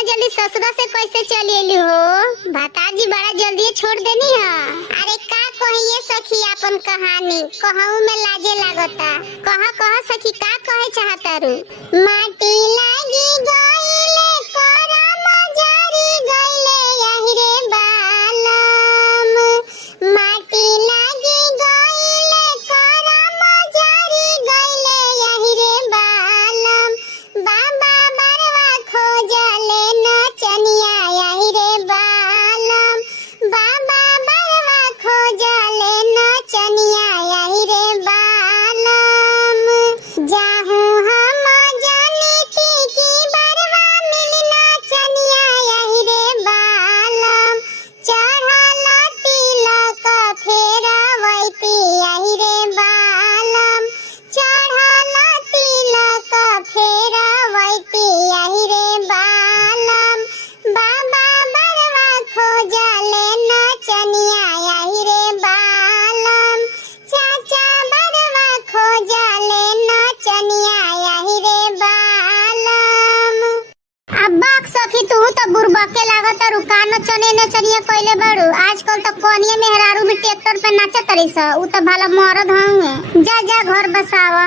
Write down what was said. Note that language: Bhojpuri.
इतना जल्दी ससुरा से कैसे चली एली हो? भाताजी बड़ा जल्दी छोड़ देनी है। अरे का कहिए सखी अपन कहानी, कहूँ में लाजे लागता। कह सखी का कहे चाहता रू? माटी लागी गइले करम जारी गइले यही रे बालम। माटी लागी गइले करम जारी गइले यही रे बालम। बाबा बरवा खोजले नचनिया यही रे बालम। बाबा बरवा खोजले नचनिया यही रे बालम। जाहूँ हम जानीती कि बरवा मिलना चनिया यही रे बालम। चढ़ल तिलक फेरवैती यही रे बालम। चढ़ल तिलक फेरवैती यही रे बालम। बाबा बरवा खोजले नचनिया यही रे बालम। चाचा बरवा खोजले नचनिया यही रे बालम। अब सखी तू तो बुरबके लागत रुका नचने नचनिया कइले बड़ू। आजकल तो कोनिया मेहरारू भी ट्रैक्टर पे नाचत रही स। उ तो भला मरद हउए। जा जा घर बसावा।